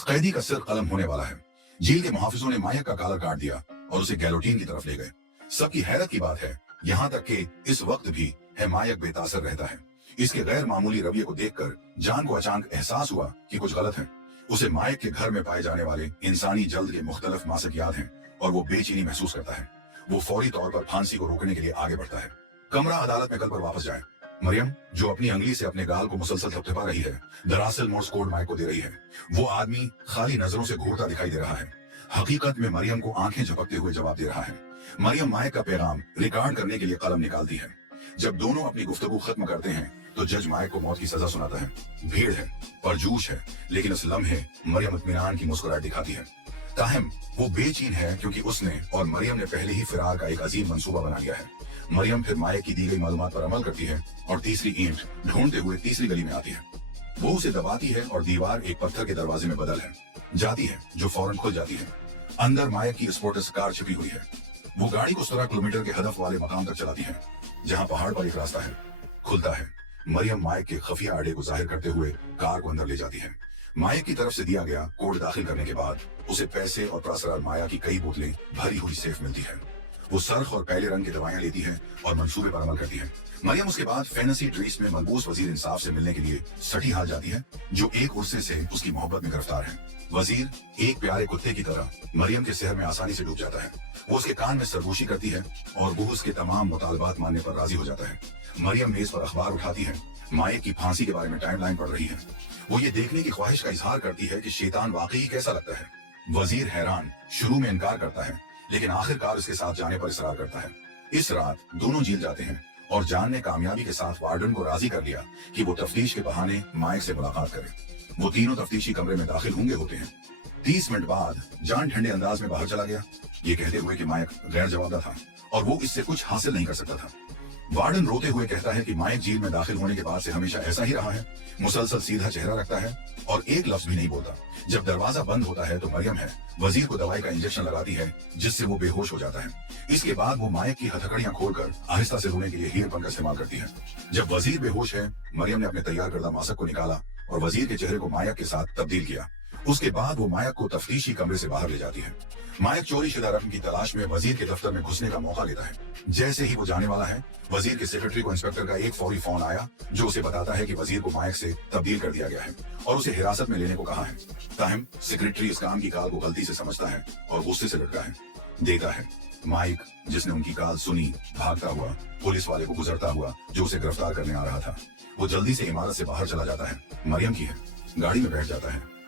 इस कैदी का सिर कलम होने वाला है। जेल के मुहाफिजों ने मायक का कॉलर काट दिया और उसे गैलोटीन की तरफ ले गए। सबकी हैरत की बात है, यहाँ तक कि इस वक्त भी है मायक बेतासर रहता है। इसके गैर मामूली रवैये को देखकर जान को अचानक एहसास हुआ कि कुछ गलत है। उसे मायक के घर में पाए जाने वाले इंसानी जल्द के मुख्तलिफ मासक याद हैं और वो बेचैनी महसूस करता है। वो फौरी तौर पर फांसी को रोकने के लिए आगे बढ़ता है। कमरा अदालत में कल पर वापस जाए। मरियम, जो अपनी अंगली से अपने गाल को मुसलसल थपथपा रही है, दरअसल मोर्स कोड माइक को दे रही है। वो आदमी खाली नजरों से घूरता दिखाई दे रहा है। हकीकत में मरियम को आंखें झपकते हुए जवाब दे रहा है। मरियम माइक का पैगाम रिकॉर्ड करने के लिए कलम निकालती है। जब दोनों अपनी गुफ्तगू खत्म करते हैं तो जज माइक को मौत की सजा सुनाता है। भीड़ है, परजूश है, लेकिन इस लम्हे मरियम इत्मीनान की मुस्कुराहट दिखाती है। ताहम वो बेचैन है क्योंकि उसने और मरियम ने पहले ही फिरार का एक अजीम मंसूबा बना लिया है। मरियम फिर मायक की दी गई मालूमात पर अमल करती है और तीसरी ईंट ढूंढते हुए तीसरी गली में आती है। वो उसे दबाती है और दीवार एक पत्थर के दरवाजे में बदल है जाती है, जो फौरन खुल जाती है। अंदर मायक की स्पोर्टस कार छिपी हुई है। वो गाड़ी को 17 किलोमीटर के हदफ वाले मकाम तक चलाती है, जहाँ पहाड़ पर एक रास्ता है। खुलता है। मरियम मायक के खुफिया आड़े को जाहिर करते हुए कार को अंदर ले जाती है। मायक की तरफ से दिया गया कोड दाखिल करने के बाद उसे पैसे और प्रसरार माया की कई बोतलें भरी हुई सेफ मिलती है। वो सर्ख और पहले रंग की दवाइयां लेती है और मंसूबे पर अमल करती है। मरियम उसके बाद फैंसी ड्रेस में मलबूस वजीर इंसाफ से मिलने के लिए सटी हाल जाती है, जो एक उर्से से उसकी मोहब्बत में गिरफ्तार है। वजीर एक प्यारे कुत्ते की तरह मरियम के शहर में आसानी से डूब जाता है। वो उसके कान में सरगोशी करती है और वो उसके तमाम मुतालबात मानने पर राजी हो जाता है। मरियम मेज पर अखबार उठाती है। मायक की फांसी के बारे में टाइमलाइन पढ़ रही है। वो ये देखने की ख्वाहिश का इजहार करती है कि शैतान वाकई कैसा लगता है। वजीर हैरान शुरू में इनकार करता है, लेकिन आखिरकार उसके साथ जाने पर इसरार करता है। इस रात दोनों जेल जाते हैं और जान ने कामयाबी के साथ वार्डन को राजी कर लिया कि वो तफ्तीश के बहाने मायक से मुलाकात करे। वो तीनों तफ्तीशी कमरे में दाखिल होते हैं। 30 मिनट बाद जान ठंडे अंदाज में बाहर चला गया, ये कहते हुए कि मायक गैर जवाबदा था और वो इससे कुछ हासिल नहीं कर सकता था। वार्डन रोते हुए कहता है कि मायक जेल में दाखिल होने के बाद से हमेशा ऐसा ही रहा है, मुसलसल सीधा चेहरा रखता है और एक लफ्ज भी नहीं बोलता। जब दरवाजा बंद होता है तो मरियम है वजीर को दवाई का इंजेक्शन लगाती है, जिससे वो बेहोश हो जाता है। इसके बाद वो मायक की हथकड़ियां खोलकर आहिस्ता से रोने के लिए हीरपन का इस्तेमाल करती है। जब वजीर बेहोश है, मरियम ने अपने तैयार करदा मासक को निकाला और वजीर के चेहरे को मायक के साथ तब्दील किया। उसके बाद वो मायक को तफ्तीशी कमरे से बाहर ले जाती है। मायक चोरी शुदा रकम की तलाश में वजीर के दफ्तर में घुसने का मौका लेता है। जैसे ही वो जाने वाला है, वजीर के सेक्रेटरी को इंस्पेक्टर का एक फौरी फोन आया, जो उसे बताता है कि वजीर को मायक से तब्दील कर दिया गया है और उसे हिरासत में लेने को कहा है। ताहम सेक्रेटरी इस काम की कॉल को गलती से समझता है और गुस्से से लड़ता है। देता है माइक, जिसने उनकी कॉल सुनी, भागता हुआ पुलिस वाले को गुजरता हुआ जो उसे गिरफ्तार करने आ रहा था। वो जल्दी से इमारत से बाहर चला जाता है। मरियम की है, गाड़ी में बैठ जाता है।